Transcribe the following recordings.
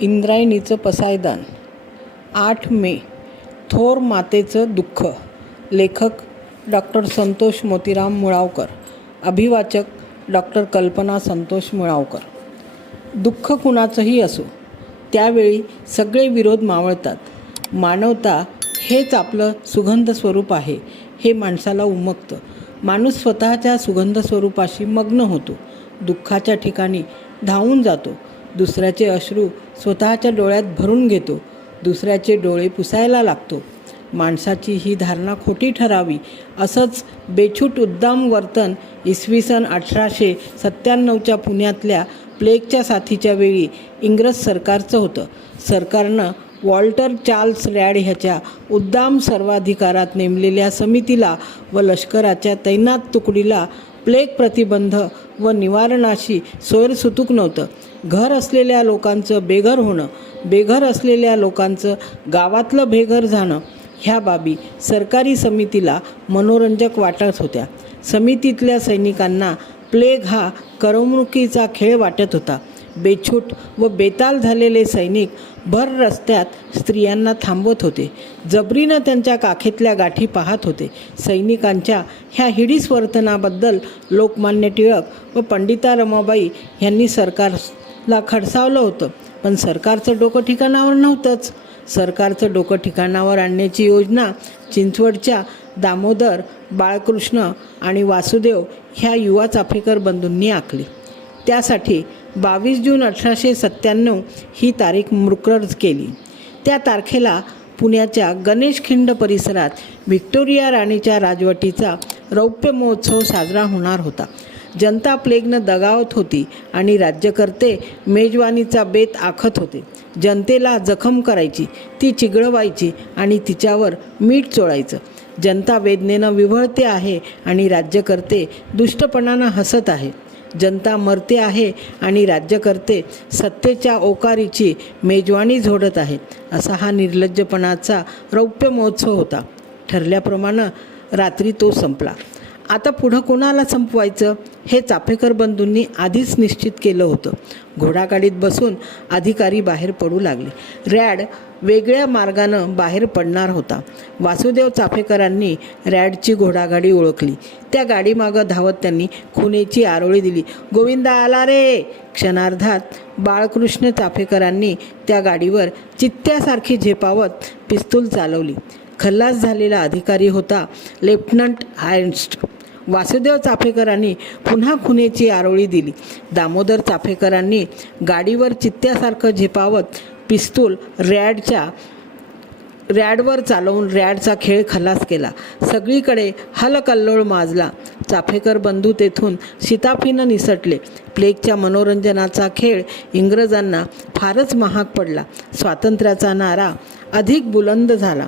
इंद्रायणीचं पसायदान. आठ मे थोर मातेचं दुःख. लेखक डॉक्टर संतोष मोतीराम मुळावकर. अभिवाचक डॉक्टर कल्पना संतोष मुळावकर. दुःख कुणाचंही असो त्यावेळी सगळे विरोध मावळतात. मानवता हेच आपलं सुगंध स्वरूप आहे हे माणसाला उमगतं. माणूस स्वतःच्या सुगंध स्वरूपाशी मग्न होतो. दुःखाच्या ठिकाणी धावून जातो. दुसऱ्याचे अश्रू स्वतःच्या डोळ्यात भरून घेतो. दुसऱ्याचे डोळे पुसायला लागतो. माणसाची ही धारणा खोटी ठरावी. असंच बेछूट उद्दाम वर्तन इसवी सन अठराशे सत्त्याण्णवच्या पुण्यातल्या प्लेगच्या साथीच्या वेळी इंग्रज सरकारचं होतं. सरकारनं वॉल्टर चार्ल्स रॅड ह्याच्या उद्दाम सर्वाधिकारात नेमलेल्या समितीला व लष्कराच्या तैनात तुकडीला प्लेग प्रतिबंध व निवारणाशी सोयरसुतूक नव्हतं. घर असलेल्या लोकांचं बेघर होणं बेघर असलेल्या लोकांचं गावातलं बेघर जाणं ह्या बाबी सरकारी समितीला मनोरंजक वाटत होत्या. समितीतल्या सैनिकांना प्लेग हा करमणुकीचा खेळ वाटत होता. बेछूट व बेताल झालेले सैनिक भर रस्त्यात स्त्रियांना थांबवत होते. जबरीनं त्यांच्या काखेतल्या गाठी पाहत होते. सैनिकांच्या ह्या हिडीस वर्तनाबद्दल लोकमान्य टिळक व पंडिता रमाबाई यांनी सरकारला खडसावलं होतं. पण सरकारचं डोकं ठिकाणावर नव्हतंच. सरकारचं डोकं ठिकाणावर आणण्याची योजना चिंचवडच्या दामोदर बाळकृष्ण आणि वासुदेव ह्या युवा चाफेकर बंधूंनी आखली. त्यासाठी बावीस जून अठराशे सत्त्याण्णव ही तारीख मुकरर केली. त्या तारखेला पुण्याच्या गणेशखिंड परिसरात व्हिक्टोरिया राणीच्या राजवटीचा रौप्य महोत्सव साजरा होणार होता. जनता प्लेगनं दगावत होती आणि राज्यकर्ते मेजवानीचा बेत आखत होते. जनतेला जखम करायची ती चिघळवायची आणि तिच्यावर मीठ चोळायचं. जनता वेदनेनं विव्हळते आहे आणि राज्यकर्ते दुष्टपणानं हसत आहे. जनता मरते आहे आणि राज्यकर्ते सत्तेच्या ओकारीची मेजवानी झोडत आहेत असा हा निर्लज्जपणाचा रौप्य महोत्सव होता. ठरल्याप्रमाणे रात्री तो संपला. आता पुढं कोणाला संपवायचं? हे चाफेकर बंधूंनी आधीच निश्चित केलं होतं. घोडागाडीत बसून अधिकारी बाहेर पडू लागले. रॅड वेगळ्या मार्गानं बाहेर पडणार होता. वासुदेव चाफेकरांनी रॅडची घोडागाडी ओळखली. त्या गाडीमागं धावत त्यांनी खुनेची आरोळी दिली. गोविंदा आला रे! क्षणार्धात बाळकृष्ण चाफेकरांनी त्या गाडीवर चित्त्यासारखी झेपावत पिस्तूल चालवली. खल्लास झालेला अधिकारी होता लेफ्टनंट हायन्स्ट वासुदेव चाफेकरांनी पुन्हा खुनेची आरोळी दिली. दामोदर चाफेकरांनी गाडीवर चित्त्यासारखं झेपावत पिस्तूल रॅडच्या रॅडवर चालवून रॅडचा खेळ खलास केला. सगळीकडे हलकल्लोळ माजला. चाफेकर बंधू तेथून शिताफीनं निसटले. प्लेगच्या मनोरंजनाचा खेळ इंग्रजांना फारच महाग पडला. स्वातंत्र्याचा नारा अधिक बुलंद झाला.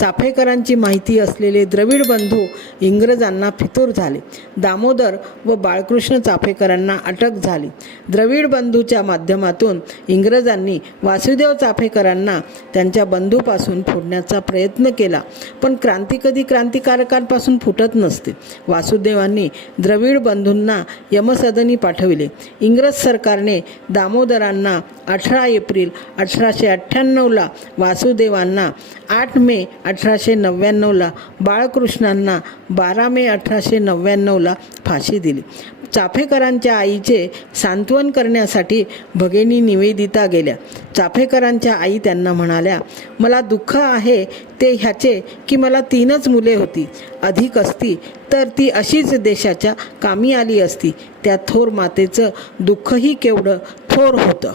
चाफेकरांची माहिती असलेले द्रविड बंधू इंग्रजांना फितूर झाले. दामोदर व बाळकृष्ण चाफेकरांना अटक झाली. द्रविड बंधूच्या माध्यमातून इंग्रजांनी वासुदेव चाफेकरांना त्यांच्या बंधूपासून फोडण्याचा प्रयत्न केला पण क्रांती कधी क्रांतिकारकांपासून फुटत नसते. वासुदेवांनी द्रविड बंधूंना यमसदनी पाठविले. इंग्रज सरकारने दामोदरांना अठरा एप्रिल अठराशे अठ्ठ्याण्णवला वासुदेवांना आठ मे अठराशे नव्याण्णवला बाळकृष्णांना बारा मे अठराशे नव्याण्णवला फाशी दिली. चाफेकरांच्या आईचे सांत्वन करण्यासाठी भगिनी निवेदिता गेल्या. चाफेकरांच्या आई त्यांना म्हणाल्या मला दुःख आहे ते ह्याचे की मला तीनच मुले होती. अधिक असती तर ती अशीच देशाच्या कामी आली असती. त्या थोर मातेचं दुःखही केवढं थोर होतं.